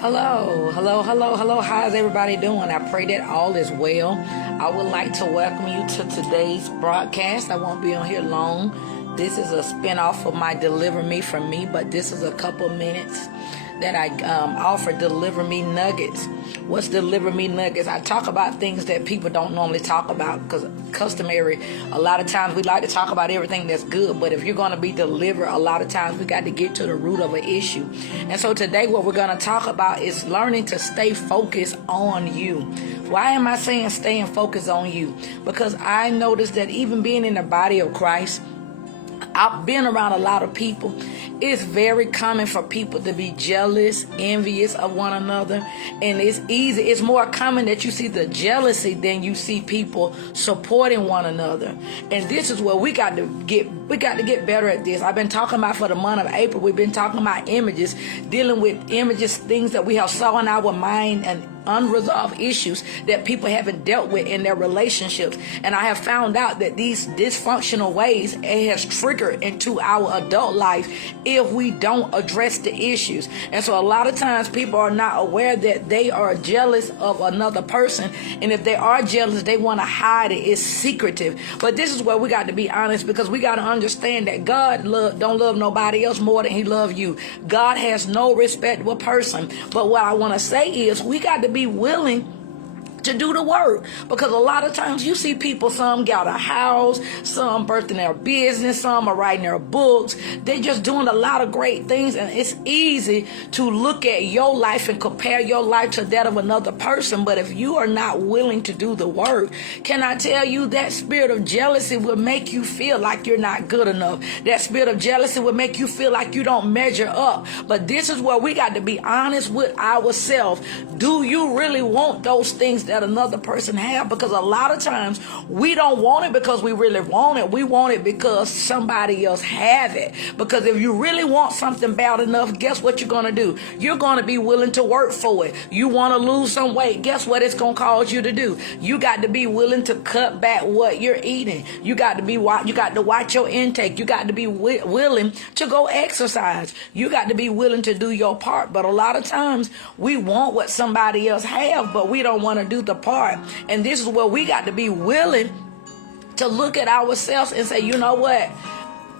Hello. How's everybody doing? I pray that all is well. I would like to welcome you to today's broadcast. I won't be on here long. This is a spinoff of my Deliver Me From Me, but this is a couple minutes that I offer Deliver Me Nuggets. What's Deliver Me Nuggets? I talk about things that people don't normally talk about because customary. A lot of times we like to talk about everything that's good, but if you're going to be delivered, a lot of times we got to get to the root of an issue. And so today what we're going to talk about is learning to stay focused on you. Why am I saying staying focused on you? Because I noticed that even being in the body of Christ, I've been around a lot of people. It's very common for people to be jealous, envious of one another. And it's easy. It's more common that you see the jealousy than you see people supporting one another. And this is where we got to get better at this. I've been talking about for the month of April. We've been talking about images, dealing with images, things that we have saw in our mind and unresolved issues that people haven't dealt with in their relationships. And I have found out that these dysfunctional ways, it has triggered into our adult life if we don't address the issues. And so a lot of times people are not aware that they are jealous of another person. And if they are jealous, they want to hide it. It's secretive. But this is where we got to be honest, because we got to understand that God don't love nobody else more than he loves you. God has no respect for a person. But what I want to say is we got to be willing to do the work, because a lot of times you see people, some got a house, some birthing their business, some are writing their books. They're just doing a lot of great things, and it's easy to look at your life and compare your life to that of another person. But if you are not willing to do the work, can I tell you that spirit of jealousy will make you feel like you're not good enough. That spirit of jealousy will make you feel like you don't measure up. But this is where we got to be honest with ourselves. Do you really want those things that another person have? Because a lot of times we don't want it because we really want it. We want it because somebody else have it. Because if you really want something bad enough, guess what you're going to do? You're going to be willing to work for it. You want to lose some weight. Guess what it's going to cause you to do? You got to be willing to cut back what you're eating. You got to watch your intake. You got to be willing to go exercise. You got to be willing to do your part. But a lot of times we want what somebody else have, but we don't want to do the part. And this is where we got to be willing to look at ourselves and say, you know what?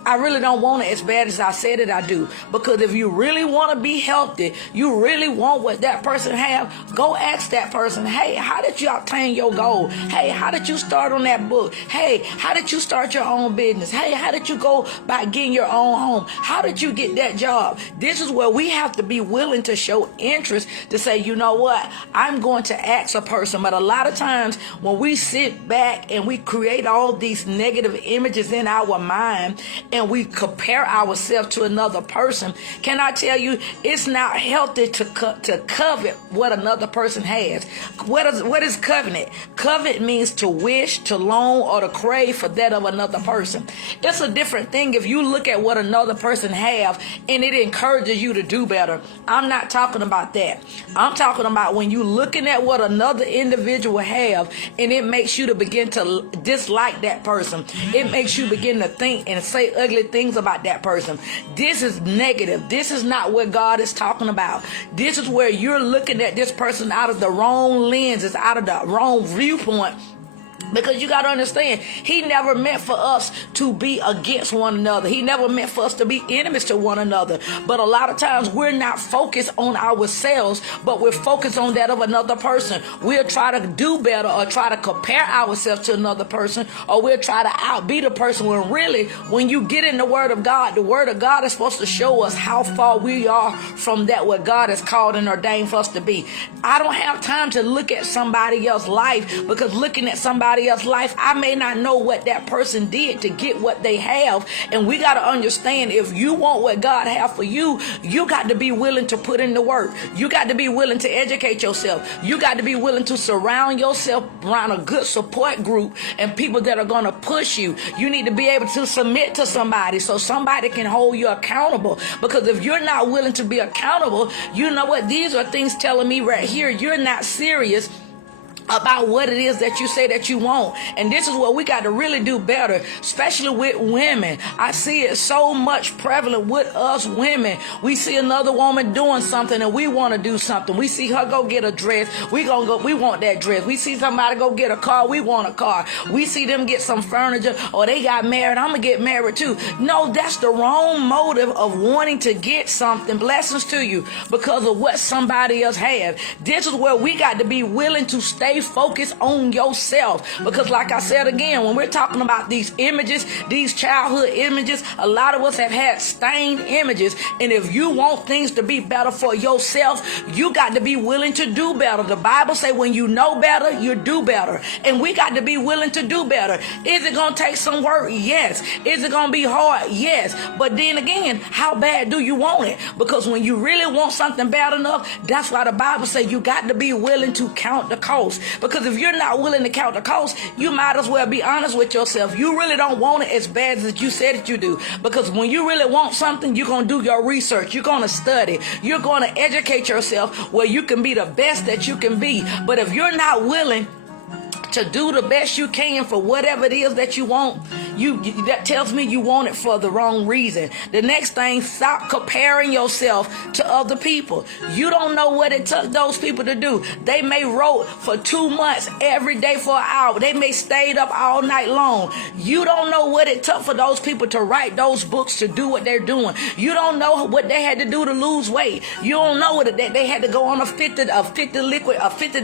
I really don't want it as bad as I said it I do. Because if you really want to be healthy, you really want what that person have, go ask that person, hey, how did you obtain your goal? Hey, how did you start on that book? Hey, how did you start your own business? Hey, how did you go by getting your own home? How did you get that job? This is where we have to be willing to show interest, to say, you know what, I'm going to ask a person. But a lot of times when we sit back and we create all these negative images in our mind, and we compare ourselves to another person, can I tell you, it's not healthy to covet what another person has. What is covenant? Covet means to wish, to long, or to crave for that of another person. It's a different thing if you look at what another person have and it encourages you to do better. I'm not talking about that. I'm talking about when you looking at what another individual have and it makes you to begin to dislike that person. It makes you begin to think and say ugly things about that person. This is negative. This is not what God is talking about. This is where you're looking at this person out of the wrong lenses, out of the wrong viewpoint. Because you got to understand, he never meant for us to be against one another. He never meant for us to be enemies to one another. But a lot of times we're not focused on ourselves, but we're focused on that of another person. We'll try to do better or try to compare ourselves to another person, or we'll try to outbe the person, when really, when you get in the Word of God is supposed to show us how far we are from that what God has called and ordained for us to be. I don't have time to look at somebody else's life, because looking at somebody else's life, I may not know what that person did to get what they have. And we got to understand, if you want what God have for you, you got to be willing to put in the work. You got to be willing to educate yourself. You got to be willing to surround yourself around a good support group and people that are going to push you. You need to be able to submit to somebody so somebody can hold you accountable. Because if you're not willing to be accountable, you know what? These are things telling me right here, you're not serious about what it is that you say that you want. And this is what we got to really do better, especially with women. I see it so much prevalent with us women. We see another woman doing something and we want to do something. We see her go get a dress, we want that dress. We see somebody go get a car, we want a car. We see them get some furniture, or they got married, I'm gonna get married too. No, that's the wrong motive of wanting to get something, blessings to you, because of what somebody else have. This is where we got to be willing to stay focused on yourself, because like I said again, when we're talking about these images, these childhood images, a lot of us have had stained images. And if you want things to be better for yourself, you got to be willing to do better. The Bible say when you know better, you do better. And we got to be willing to do better. Is it going to take some work? Yes. Is it going to be hard? Yes. But then again, how bad do you want it? Because when you really want something bad enough, that's why the Bible say you got to be willing to count the cost. Because if you're not willing to count the cost, you might as well be honest with yourself. You really don't want it as bad as you said that you do. Because when you really want something, you're going to do your research. You're going to study. You're going to educate yourself where you can be the best that you can be. But if you're not willing to do the best you can for whatever it is that you want, that tells me you want it for the wrong reason. The next thing, stop comparing yourself to other people. You don't know what it took those people to do. They may wrote for 2 months every day for an hour. They may stayed up all night long. You don't know what it took for those people to write those books, to do what they're doing. You don't know what they had to do to lose weight. You don't know what they had to go on a 50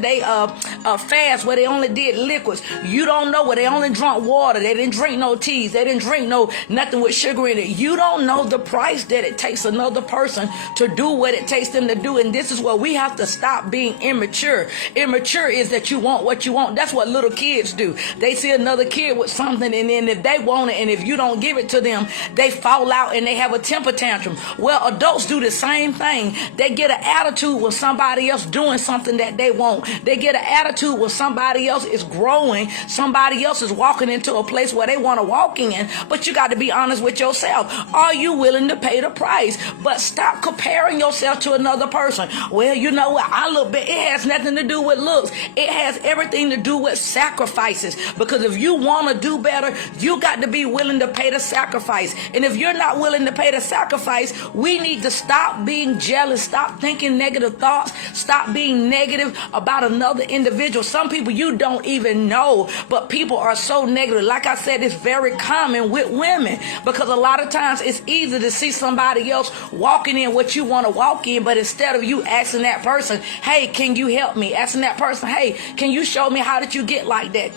day fast where they only did liquids. You don't know where they only drank water. They didn't drink no teas. They didn't drink nothing with sugar in it. You don't know the price that it takes another person to do what it takes them to do. And this is where we have to stop being immature. Immature is that you want what you want. That's what little kids do. They see another kid with something, and then if they want it and if you don't give it to them, they fall out and they have a temper tantrum. Well, adults do the same thing. They get an attitude when somebody else doing something that they want. They get an attitude when somebody else is growing. Somebody else is walking into a place where they want to walk in, but you got to be honest with yourself. Are you willing to pay the price? But stop comparing yourself to another person. Well, you know what? I look bad. It has nothing to do with looks. It has everything to do with sacrifices. Because if you want to do better, you got to be willing to pay the sacrifice. And if you're not willing to pay the sacrifice, we need to stop being jealous. Stop thinking negative thoughts. Stop being negative about another individual. Some people you don't even know, but people are so negative. Like I said, it's very common with women, because a lot of times it's easy to see somebody else walking in what you want to walk in, but instead of you asking that person, hey, can you help me? Asking that person, hey, can you show me how did you get like that?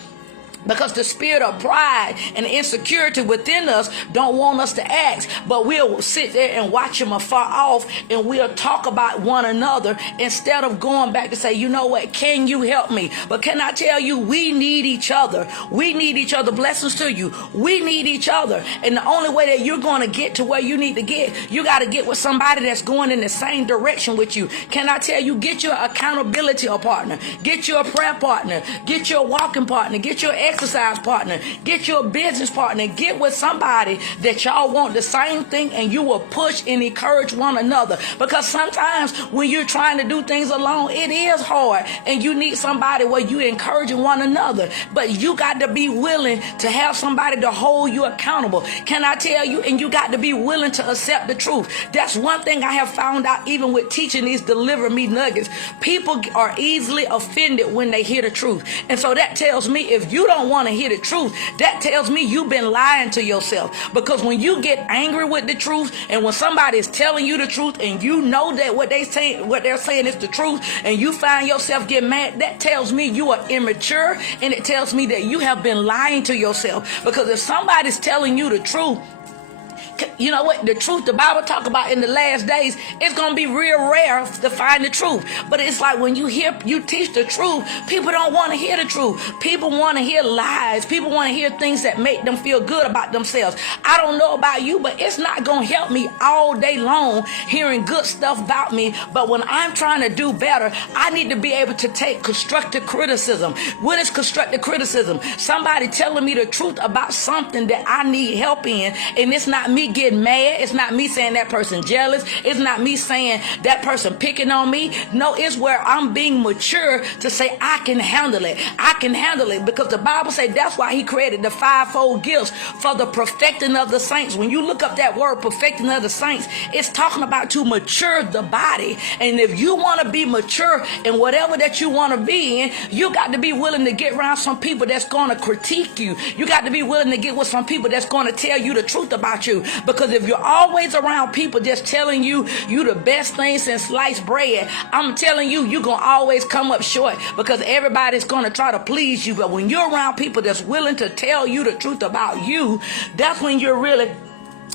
Because the spirit of pride and insecurity within us don't want us to ask, but we'll sit there and watch them afar off, and we'll talk about one another instead of going back to say, you know what, can you help me? But can I tell you, we need each other. We need each other. Blessings to you. We need each other. And the only way that you're going to get to where you need to get, you got to get with somebody that's going in the same direction with you. Can I tell you, get your accountability partner. Get your prayer partner. Get your walking partner. Get your exercise partner, get your business partner, get with somebody that y'all want the same thing, and you will push and encourage one another. Because sometimes when you're trying to do things alone, it is hard, and you need somebody where you encouraging one another. But you got to be willing to have somebody to hold you accountable. Can I tell you? And you got to be willing to accept the truth. That's one thing I have found out even with teaching these Deliver Me Nuggets. People are easily offended when they hear the truth. And so that tells me if you don't want to hear the truth, that tells me you've been lying to yourself. Because when you get angry with the truth, and when somebody is telling you the truth, and you know that what they're saying is the truth, and you find yourself getting mad, that tells me you are immature, and it tells me that you have been lying to yourself. Because if somebody's telling you the truth, you know what? The truth the Bible talk about in the last days, it's going to be real rare to find the truth. But it's like when you teach the truth, people don't want to hear the truth. People want to hear lies. People want to hear things that make them feel good about themselves. I don't know about you, but it's not going to help me all day long hearing good stuff about me. But when I'm trying to do better, I need to be able to take constructive criticism. What is constructive criticism? Somebody telling me the truth about something that I need help in, and it's not me me getting mad. It's not me saying that person jealous. It's not me saying that person picking on me. No, it's where I'm being mature to say I can handle it. I can handle it, because the Bible says that's why he created the fivefold gifts for the perfecting of the saints. When you look up that word perfecting of the saints, it's talking about to mature the body. And if you want to be mature in whatever that you want to be in, you got to be willing to get around some people that's going to critique you. You got to be willing to get with some people that's going to tell you the truth about you. Because if you're always around people just telling you the best thing since sliced bread, I'm telling you, you're going to always come up short, because everybody's going to try to please you. But when you're around people that's willing to tell you the truth about you, that's when you're really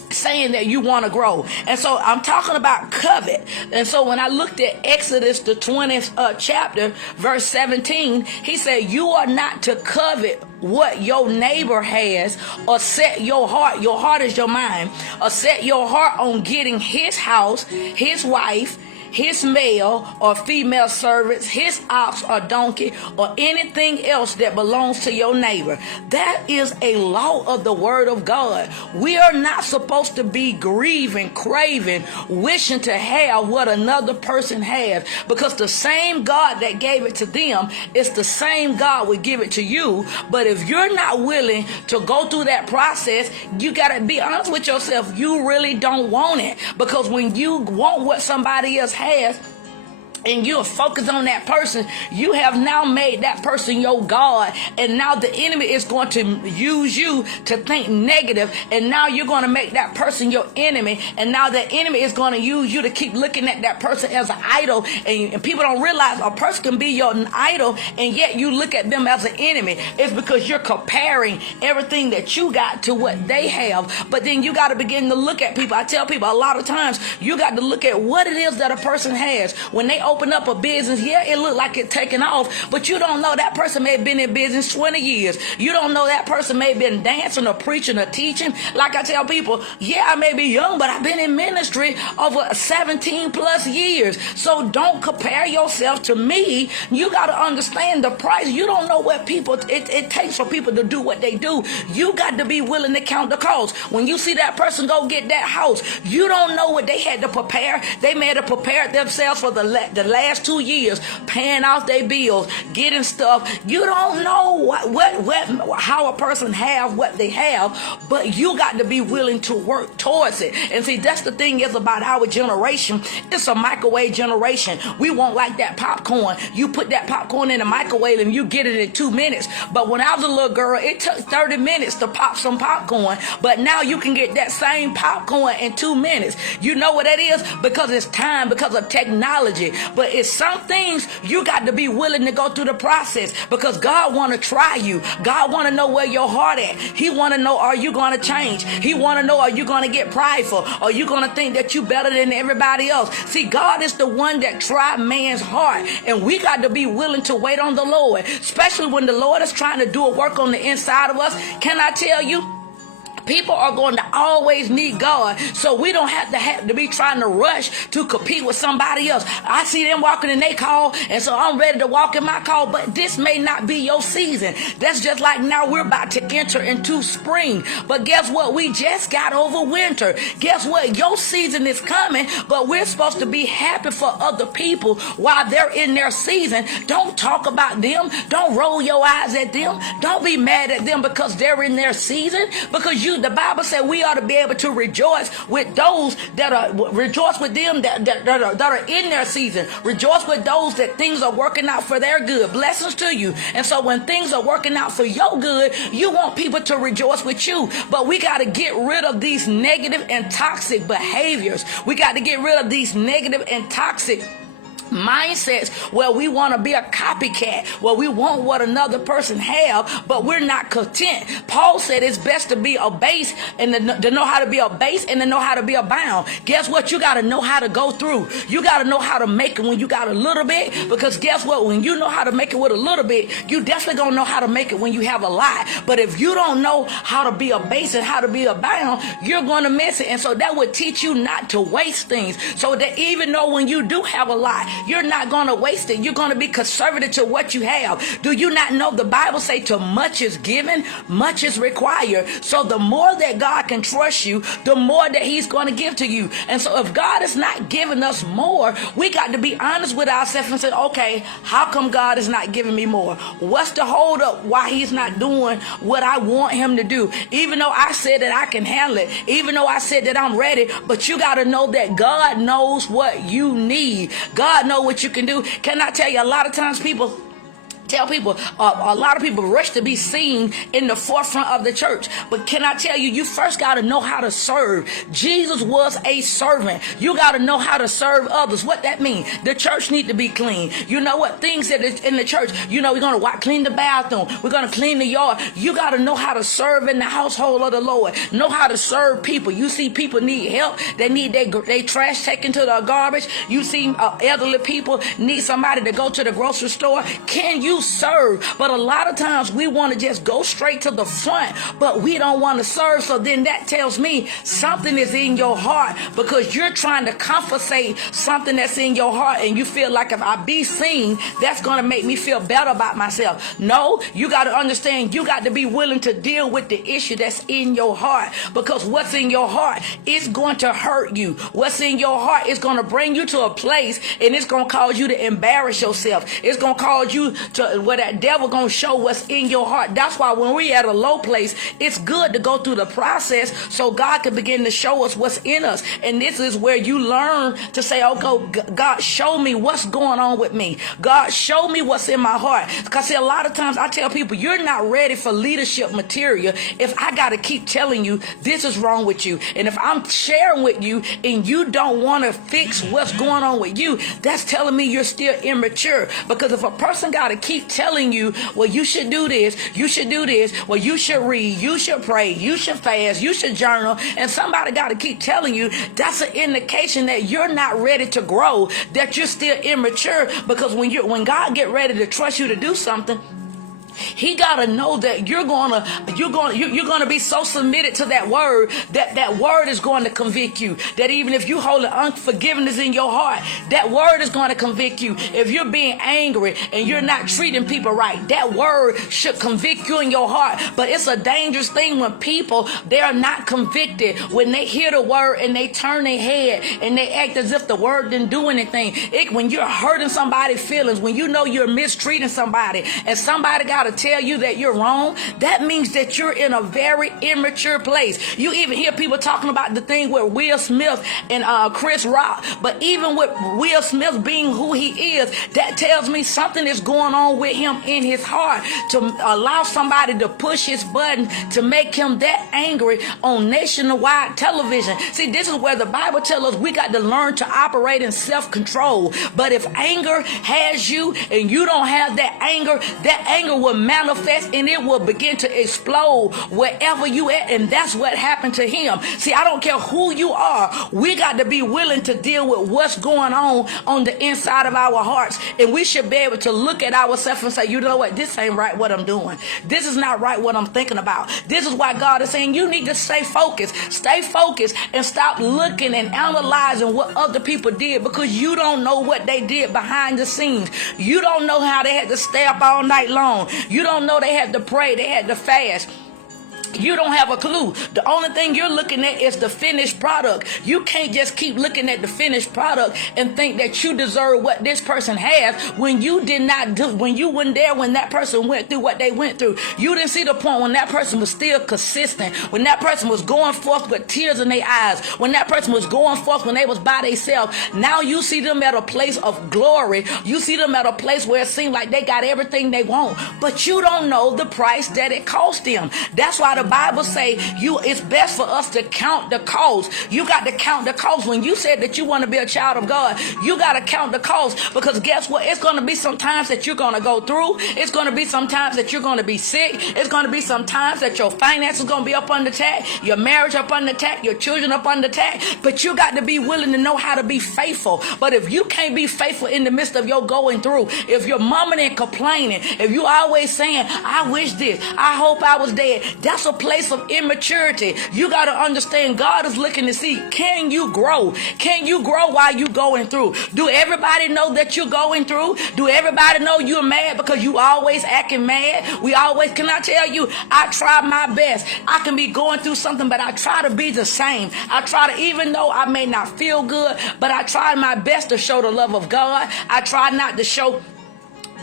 saying that you want to grow. And so I'm talking about covet. And so when I looked at Exodus, the 20th chapter, verse 17, he said, you are not to covet what your neighbor has, or set your heart is your mind, or set your heart on getting his house, his wife, his male or female servants, his ox or donkey, or anything else that belongs to your neighbor. That is a law of the word of God. We are not supposed to be grieving, craving, wishing to have what another person has, because the same God that gave it to them is the same God would give it to you. But if you're not willing to go through that process, you got to be honest with yourself. You really don't want it, because when you want what somebody else has, and you're focused on that person, you have now made that person your God. And now the enemy is going to use you to think negative. And now you're going to make that person your enemy. And now the enemy is going to use you to keep looking at that person as an idol. And people don't realize a person can be your idol, and yet you look at them as an enemy. It's because you're comparing everything that you got to what they have. But then you got to begin to look at people. I tell people a lot of times, you got to look at what it is that a person has. When they open up a business, yeah, it look like it's taking off, but you don't know that person may have been in business 20 years. You don't know that person may have been dancing or preaching or teaching. Like I tell people, yeah, I may be young, but I've been in ministry over 17 plus years. So don't compare yourself to me. You got to understand the price. You don't know what people, it takes for people to do what they do. You got to be willing to count the cost. When you see that person go get that house, you don't know what they had to prepare. They may have prepared themselves for the last 2 years, paying off their bills, getting stuff. You don't know how a person have what they have, but you got to be willing to work towards it. And see, that's the thing is about our generation. It's a microwave generation. We won't like that popcorn. You put that popcorn in the microwave and you get it in 2 minutes. But when I was a little girl, it took 30 minutes to pop some popcorn. But now you can get that same popcorn in 2 minutes. You know what that is? Because it's time, because of technology. But it's some things you got to be willing to go through the process, because God want to try you. God want to know where your heart at. He want to know, are you going to change? He want to know, are you going to get prideful? Are you going to think that you better than everybody else? See, God is the one that tried man's heart, and we got to be willing to wait on the Lord, especially when the Lord is trying to do a work on the inside of us. Can I tell you? People are going to always need God, so we don't have to be trying to rush to compete with somebody else. I see them walking in their call, and so I'm ready to walk in my call, but this may not be your season. That's just like now we're about to enter into spring, but guess what? We just got over winter. Guess what? Your season is coming, but we're supposed to be happy for other people while they're in their season. Don't talk about them. Don't roll your eyes at them. Don't be mad at them because they're in their season, because the Bible said we ought to be able to rejoice with those that are, rejoice with them that are in their season. Rejoice with those that things are working out for their good. Blessings to you. And so when things are working out for your good, you want people to rejoice with you. But we got to get rid of these negative and toxic behaviors. We got to get rid of these negative and toxic mindsets where we want to be a copycat, where we want what another person have, but we're not content. Paul said it's best to be abased and to know how to be abased and to know how to be abound. Guess what? You got to know how to go through. You got to know how to make it when you got a little bit, because guess what? When you know how to make it with a little bit, you definitely gonna know how to make it when you have a lot. But if you don't know how to be abased and how to be abound, you're going to miss it. And so that would teach you not to waste things, so that even though when you do have a lot, you're not going to waste it. You're going to be conservative to what you have. Do you not know the Bible say to much is given, much is required? So the more that God can trust you, the more that he's going to give to you. And so if God is not giving us more, we got to be honest with ourselves and say, okay, how come God is not giving me more? What's the hold up why he's not doing what I want him to do? Even though I said that I can handle it, even though I said that I'm ready, but you got to know that God knows what you need. God knows what you can do. Can I tell you, a lot of times people tell people, a lot of people rush to be seen in the forefront of the church. But can I tell you, you first got to know how to serve. Jesus was a servant. You got to know how to serve others. What that means? The church need to be clean. You know what? Things that is in the church, you know, we're going to clean the bathroom. We're going to clean the yard. You got to know how to serve in the household of the Lord. Know how to serve people. You see people need help. They need their trash taken to the garbage. You see elderly people need somebody to go to the grocery store. Can you serve? But a lot of times we want to just go straight to the front, but we don't want to serve. So then that tells me something is in your heart, because you're trying to compensate something that's in your heart, and you feel like if I be seen, that's going to make me feel better about myself. No, you got to understand, you got to be willing to deal with the issue that's in your heart, because what's in your heart is going to hurt you. What's in your heart is going to bring you to a place, and it's going to cause you to embarrass yourself. It's going to cause you to where that devil gonna show what's in your heart. That's why when we at a low place, it's good to go through the process so God can begin to show us what's in us. And this is where you learn to say, okay, God, show me what's going on with me. God, show me what's in my heart. Because see, a lot of times I tell people, you're not ready for leadership material if I got to keep telling you this is wrong with you. And if I'm sharing with you and you don't want to fix what's going on with you, that's telling me you're still immature. Because if a person got to keep telling you, well, you should do this, you should do this, well, you should read, you should pray, you should fast, you should journal, and somebody got to keep telling you, that's an indication that you're not ready to grow, that you're still immature. Because when God get ready to trust you to do something, he gotta know that you're gonna be so submitted to that word that word is going to convict you. That even if you hold unforgiveness in your heart, that word is going to convict you. If you're being angry and you're not treating people right, that word should convict you in your heart. But it's a dangerous thing when people, they are not convicted. When they hear the word and they turn their head and they act as if the word didn't do anything. When you're hurting somebody's feelings, when you know you're mistreating somebody and somebody got to tell you that you're wrong, that means that you're in a very immature place. You even hear people talking about the thing with Will Smith and Chris Rock. But even with Will Smith being who he is, that tells me something is going on with him in his heart to allow somebody to push his button to make him that angry on nationwide television. See, this is where the Bible tells us we got to learn to operate in self-control. But if anger has you and you don't have that anger will manifest and it will begin to explode wherever you at. And that's what happened to him. See, I don't care who you are. We got to be willing to deal with what's going on the inside of our hearts. And we should be able to look at ourselves and say, you know what? This ain't right what I'm doing. This is not right what I'm thinking about. This is why God is saying you need to stay focused. Stay focused and stop looking and analyzing what other people did, because you don't know what they did behind the scenes. You don't know how they had to stay up all night long. You don't know they had to pray, they had to fast. You don't have a clue. The only thing you're looking at is the finished product. You can't just keep looking at the finished product and think that you deserve what this person has when you did not do, when you weren't there when that person went through what they went through. You didn't see the point when that person was still consistent, when that person was going forth with tears in their eyes, when that person was going forth when they was by themselves. Now you see them at a place of glory. You see them at a place where it seems like they got everything they want, but you don't know the price that it cost them. That's why the Bible say it's best for us to count the cost. You got to count the cost. When you said that you want to be a child of God, you got to count the cost, because guess what? It's going to be some times that you're going to go through. It's going to be some times that you're going to be sick. It's going to be some times that your finances going to be up under attack, your marriage up under attack, your children up under attack. But you got to be willing to know how to be faithful. But if you can't be faithful in the midst of your going through, if you're mumbling and complaining, if you always saying, I wish this, I hope I was dead, that's a a place of immaturity. You got to understand God is looking to see, can you grow? Can you grow while you going through? Do everybody know that you're going through? Do everybody know you're mad because you always acting mad? Can I tell you, I try my best. I can be going through something, but I try to be the same. I try to, even though I may not feel good, but I try my best to show the love of God. I try not to show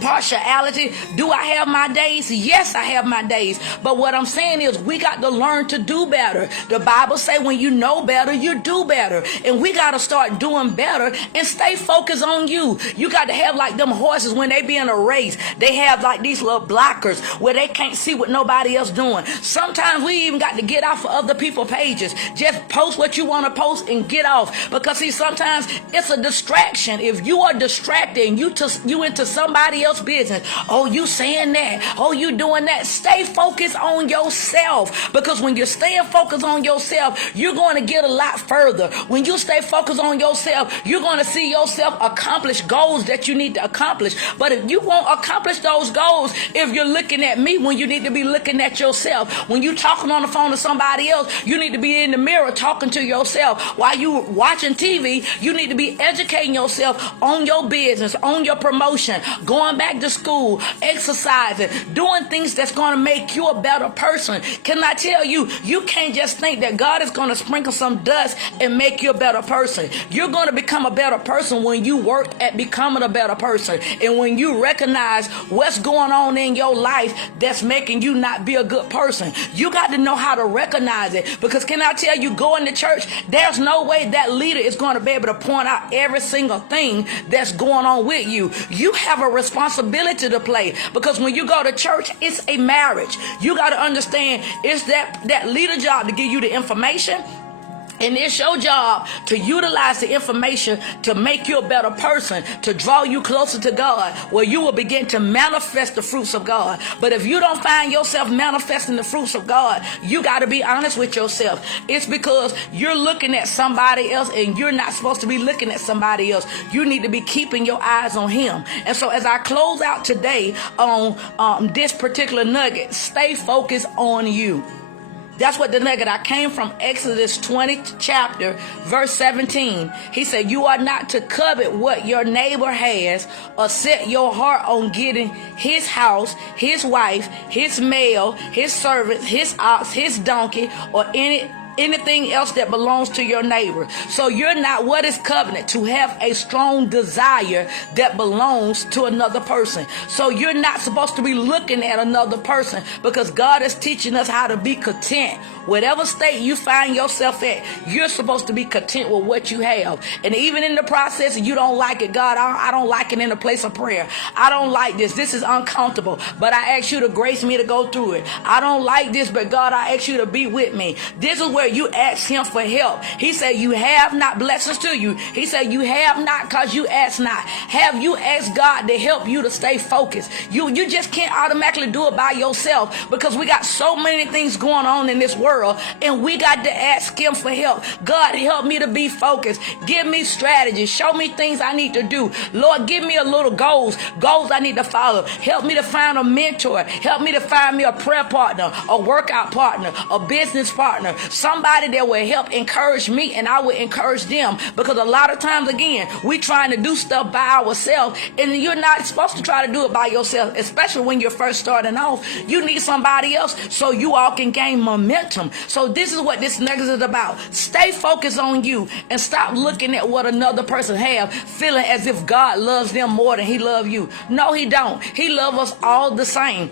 partiality. Do I have my days? Yes, I have my days. But what I'm saying is we got to learn to do better. The Bible say when you know better, you do better. And we got to start doing better and stay focused on you. You got to have like them horses when they be in a race. They have like these little blockers where they can't see what nobody else doing. Sometimes we even got to get off of other people's pages. Just post what you want to post and get off. Because see, sometimes it's a distraction. If you are distracted and you into somebody else's business. Oh, you saying that. Oh, you doing that. Stay focused on yourself, because when you're staying focused on yourself, you're going to get a lot further. When you stay focused on yourself, you're going to see yourself accomplish goals that you need to accomplish. But if you won't accomplish those goals if you're looking at me when you need to be looking at yourself, when you're talking on the phone to somebody else, you need to be in the mirror talking to yourself. While you watching TV, you need to be educating yourself on your business, on your promotion, going back to school, exercising, doing things that's going to make you a better person. Can I tell you, you can't just think that God is going to sprinkle some dust and make you a better person. You're going to become a better person when you work at becoming a better person, and when you recognize what's going on in your life that's making you not be a good person. You got to know how to recognize it, because can I tell you, going to church, there's no way that leader is going to be able to point out every single thing that's going on with you. You have a responsibility to play, because when you go to church, it's a marriage. You got to understand, it's that leader job to give you the information, and it's your job to utilize the information to make you a better person, to draw you closer to God, where you will begin to manifest the fruits of God. But if you don't find yourself manifesting the fruits of God, you got to be honest with yourself. It's because you're looking at somebody else, and you're not supposed to be looking at somebody else. You need to be keeping your eyes on Him. And so as I close out today on this particular nugget, stay focused on you. That's what the nugget. I came from Exodus 20 chapter, verse 17. He said, you are not to covet what your neighbor has, or set your heart on getting his house, his wife, his male, his servants, his ox, his donkey, or anything else that belongs to your neighbor. So you're not, what is covenant? To have a strong desire that belongs to another person. So you're not supposed to be looking at another person, because God is teaching us how to be content. Whatever state you find yourself at, you're supposed to be content with what you have. And even in the process, you don't like it. God, I don't like it in the place of prayer. I don't like this. This is uncomfortable. But I ask you to grace me to go through it. I don't like this, but God, I ask you to be with me. This is where you ask Him for help. He said, you have not, blessings to you. He said, you have not because you ask not. Have you asked God to help you to stay focused? You just can't automatically do it by yourself, because we got so many things going on in this world, and we got to ask Him for help. God, help me to be focused. Give me strategies. Show me things I need to do. Lord, give me a little goals I need to follow. Help me to find a mentor. Help me to find me a prayer partner, a workout partner, a business partner, somebody that will help encourage me, and I will encourage them. Because a lot of times, again, we trying to do stuff by ourselves, and you're not supposed to try to do it by yourself, especially when you're first starting off. You need somebody else so you all can gain momentum. So this is what this nugget is about. Stay focused on you, and stop looking at what another person have, feeling as if God loves them more than He loves you. No, He don't. He loves us all the same.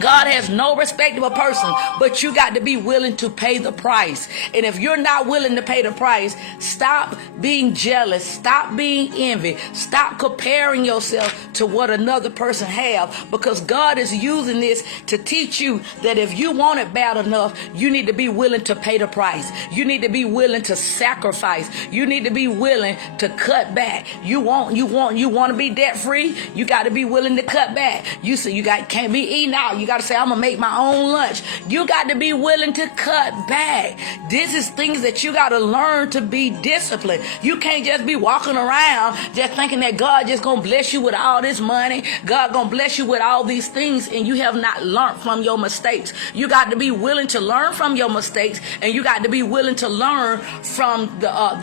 God has no respect of a person, but you got to be willing to pay the price. And if you're not willing to pay the price, stop being jealous. Stop being envy. Stop comparing yourself to what another person have, because God is using this to teach you that if you want it bad enough, you need to be willing to pay the price. You need to be willing to sacrifice. You need to be willing to cut back. You want to be debt free? You got to be willing to cut back. You say can't be eating out. You got to say, I'm going to make my own lunch. You got to be willing to cut back. This is things that you got to learn to be disciplined. You can't just be walking around just thinking that God just going to bless you with all this money. God going to bless you with all these things, and you have not learned from your mistakes. You got to be willing to learn from your mistakes, and you got to be willing to learn from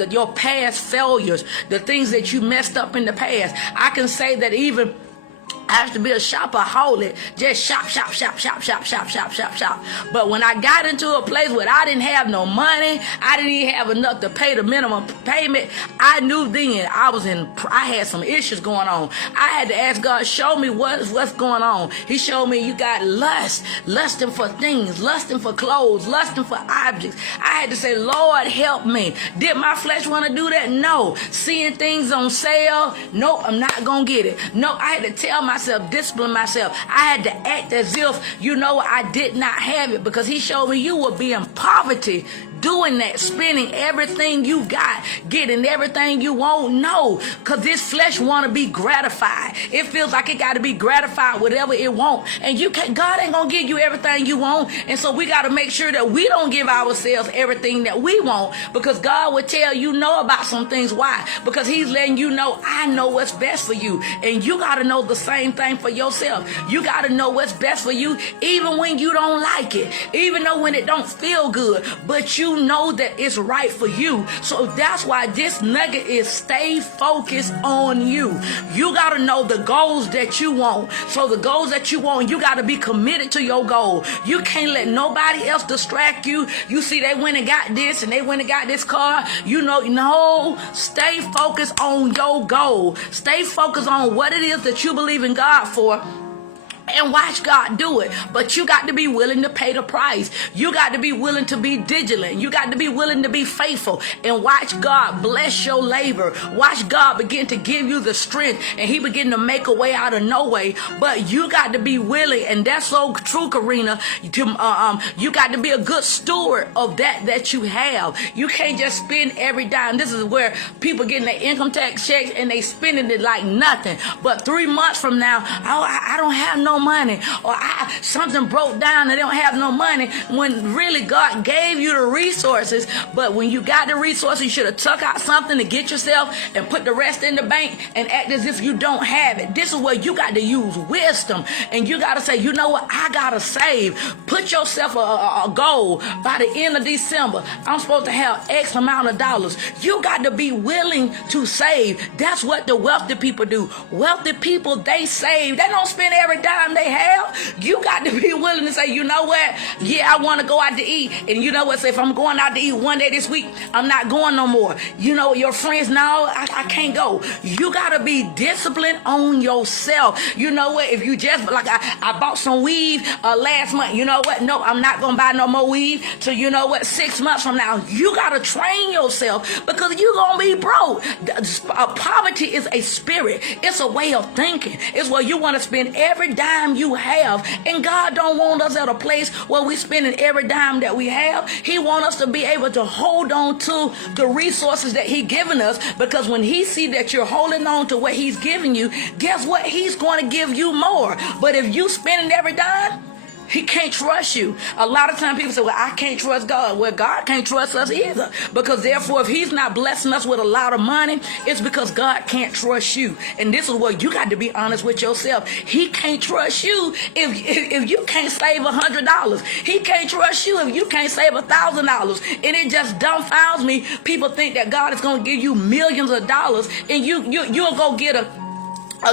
your past failures, the things that you messed up in the past. I can say that even I used to be a shopaholic, just shop. But when I got into a place where I didn't have no money, I didn't even have enough to pay the minimum payment, I knew then I had some issues going on. I had to ask God, show me what's going on. He showed me you got lusting for things, lusting for clothes, lusting for objects. I had to say, Lord, help me. Did my flesh want to do that? No. Seeing things on sale? Nope, I'm not going to get it. No, I had to tell myself, discipline myself. I had to act as if, I did not have it, because he showed me you will be in poverty doing that, spending everything you got, getting everything you want. No, because this flesh want to be gratified. It feels like it got to be gratified whatever it want. And God ain't going to give you everything you want. And so we got to make sure that we don't give ourselves everything that we want, because God would tell you no about some things. Why? Because he's letting you know, I know what's best for you. And you got to know the same thing for yourself. You got to know what's best for you, even when you don't like it, even though when it don't feel good, but you know that it's right for you. So that's why this nugget is stay focused on you. You got to know the goals that you want. So the goals that you want, you got to be committed to your goal. You can't let nobody else distract you. You see, they went and got this and they went and got this car. No, stay focused on your goal. Stay focused on what it is that you believe in God for, and watch God do it. But you got to be willing to pay the price. You got to be willing to be vigilant. You got to be willing to be faithful, and watch God bless your labor. Watch God begin to give you the strength, and he begin to make a way out of no way. But you got to be willing, and that's so true, Karina. You got to be a good steward of that you have. You can't just spend every dime. This is where people getting their income tax checks and they spending it like nothing. But 3 months from now, I don't have no money, or something broke down and they don't have no money, when really God gave you the resources. But when you got the resources, you should have took out something to get yourself and put the rest in the bank and act as if you don't have it. This is where you got to use wisdom, and you got to say, you know what, I got to save. Put yourself a goal. By the end of December, I'm supposed to have X amount of dollars. You got to be willing to save. That's what the wealthy people do. Wealthy people, they save. They don't spend every dime they have. You got to be willing to say, you know what, yeah, I want to go out to eat, and you know what, say, if I'm going out to eat one day this week, I'm not going no more. Your friends, no, I can't go. You got to be disciplined on yourself. You know what, if you just, like I bought some weave last month, you know what, no, I'm not going to buy no more weave till, 6 months from now. You got to train yourself, because you're going to be broke. Poverty is a spirit. It's a way of thinking. It's where you want to spend every dime you have, and God don't want us at a place where we spending every dime that we have. He wants us to be able to hold on to the resources that he given us, because when he see that you're holding on to what he's giving you, guess what, he's going to give you more. But if you spending every dime, he can't trust you. A lot of times people say, well, I can't trust God. Well, God can't trust us either, because therefore, if he's not blessing us with a lot of money, it's because God can't trust you. And this is where you got to be honest with yourself. He can't trust you if you can't save $100. He can't trust you if you can't save $1,000. And it just dumbfounds me. People think that God is going to give you millions of dollars, and you'll go get a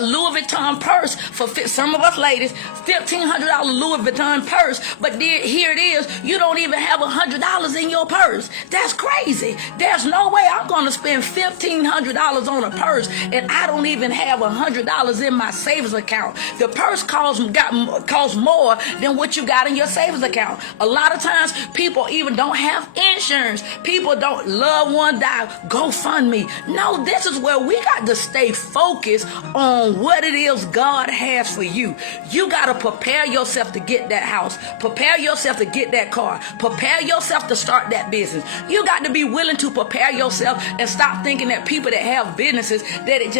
Louis Vuitton purse for some of us ladies, $1,500 Louis Vuitton purse, but here it is, you don't even have $100 in your purse. That's crazy. There's no way I'm going to spend $1,500 on a purse and I don't even have $100 in my savings account. The purse costs more than what you got in your savings account. A lot of times people even don't have insurance. People don't, loved one die, GoFundMe. No, this is where we got to stay focused on on what it is God has for you. You got to prepare yourself to get that house. Prepare yourself to get that car. Prepare yourself to start that business. You got to be willing to prepare yourself and stop thinking that people that have businesses, that it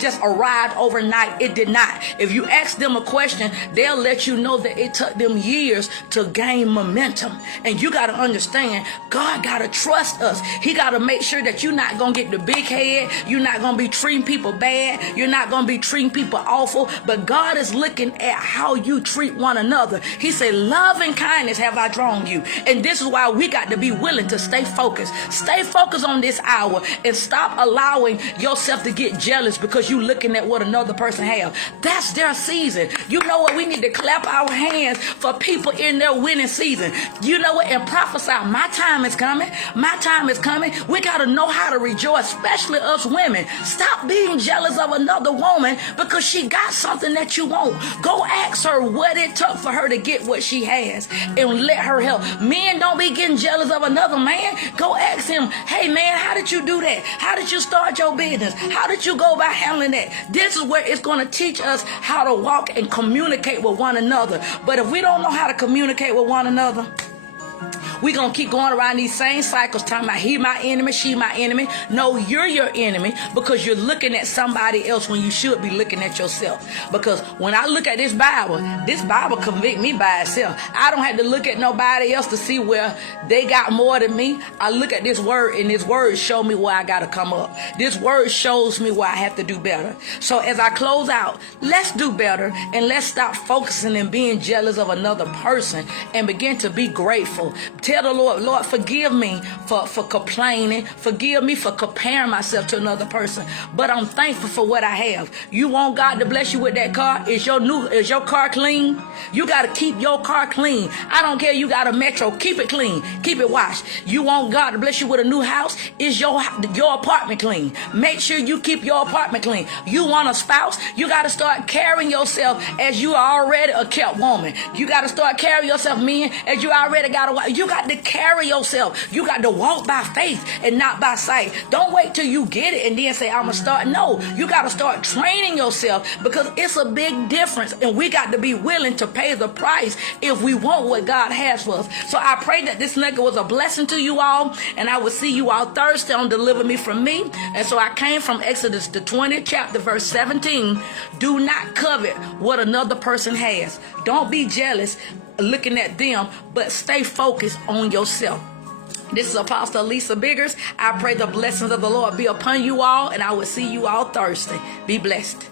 just arrived overnight. It did not. If you ask them a question, they'll let you know that it took them years to gain momentum. And you got to understand, God got to trust us. He got to make sure that you're not going to get the big head. You're not going to be treating people bad. You're not going to be treating people awful. But God is looking at how you treat one another. He said, love and kindness have I drawn you. And this is why we got to be willing to stay focused. Stay focused on this hour and stop allowing yourself to get jealous because you looking at what another person have. That's their season. You know what? We need to clap our hands for people in their winning season. You know what? And prophesy, my time is coming. My time is coming. We got to know how to rejoice, especially us women. Stop being jealous of another woman because she got something that you want. Go ask her what it took for her to get what she has and let her help. Men, don't be getting jealous of another man. Go ask him, hey man, how did you do that? How did you start your business? How did you go about handling that? This is where it's going to teach us how to walk and communicate with one another. But if we don't know how to communicate with one another, we're going to keep going around these same cycles talking about he my enemy, she my enemy. No, you're your enemy because you're looking at somebody else when you should be looking at yourself. Because when I look at this Bible convict me by itself. I don't have to look at nobody else to see where they got more than me. I look at this word and this word show me where I got to come up. This word shows me where I have to do better. So as I close out, let's do better and let's stop focusing and being jealous of another person and begin to be grateful. Tell the Lord, Lord, forgive me for complaining. Forgive me for comparing myself to another person. But I'm thankful for what I have. You want God to bless you with that car? Is your car clean? You got to keep your car clean. I don't care. You got a Metro. Keep it clean. Keep it washed. You want God to bless you with a new house? Is your apartment clean? Make sure you keep your apartment clean. You want a spouse? You got to start carrying yourself as you are already a kept woman. You got to start carrying yourself, men, as you already got a wife. You got to carry yourself. You got to walk by faith and not by sight. Don't wait till you get it and then say, I'm going to start. No, you got to start training yourself because it's a big difference. And we got to be willing to pay the price if we want what God has for us. So I pray that this nugget was a blessing to you all. And I will see you all Thursday on Deliver Me From Me. And so I came from Exodus, the 20th chapter, verse 17. Do not covet what another person has. Don't be jealous looking at them, but stay focused on yourself. This is Apostle Lisa Biggers. I pray the blessings of the Lord be upon you all, and I will see you all Thursday. Be blessed.